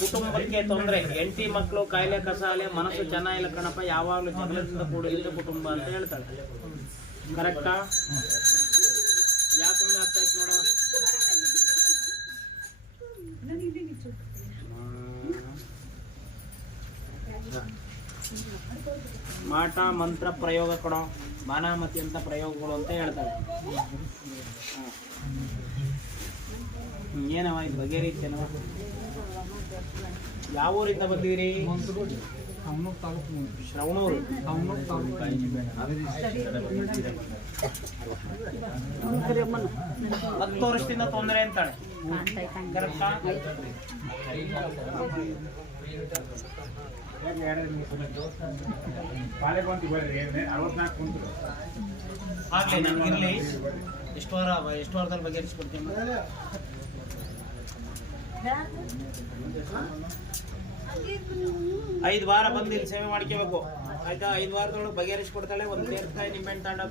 ಕುಟುಂಬಕ್ಕೆ ತೊಂದರೆ. ಎಂಟಿ ಮಕ್ಕಳು ಕಾಯಿಲೆ ಕಸಾಲೆ ಮನಸ್ಸು ಚೆನ್ನಾಗಿಲ್ಲ ಕಣಪ್ಪ ಯಾವಾಗಲೂ ಜಗಳದಿಂದ ಕೂಡಿದ ಕುಟುಂಬ ಅಂತ ಹೇಳ್ತಾಳೆ ಕರೆಕ್ಟಾ ಯಾಕೆ ಆಗ್ತಾ ಇತ್ತು ನೋಡ. ಮಾಟ, ಮಂತ್ರ ಪ್ರಯೋಗ ಕೊಡೋ ಬಾನಾಮತಿ ಅಂತ ಪ್ರಯೋಗಗಳು ಅಂತ ಹೇಳ್ತಾರೆ. ಏನವ, ಇದು ಬಗೆಹರಿತೇನವ ಯಾವ ಊರಿಂದ ತಾಲೂಕು ಶ್ರವಣೂರು ಹತ್ತು ವರ್ಷದಿಂದ ತೊಂದರೆ ಅಂತಾಳೆ ಆಗ್ಲಿ ನನ್ಗಿರ್ಲಿ ಎಷ್ಟು ವಾರ ಎಷ್ಟು ವಾರದಲ್ಲಿ ಬಗೆಹರಿಸ್ಕೊಡ್ತೀನಿ? ಐದು ವಾರ ಬಂದು ಸೇವೆ ಮಾಡ್ಕೋಬೇಕು. ಆಯ್ತಾ? ಐದು ವಾರದೊಳಗೆ ಬಗೆಹರಿಸ್ಕೊಡ್ತಾಳೆ, ಒಂದು ತೇರ್ಕಾಯಿ ನಿಂಬೆಣ್ಣು ತಗೊಂಡು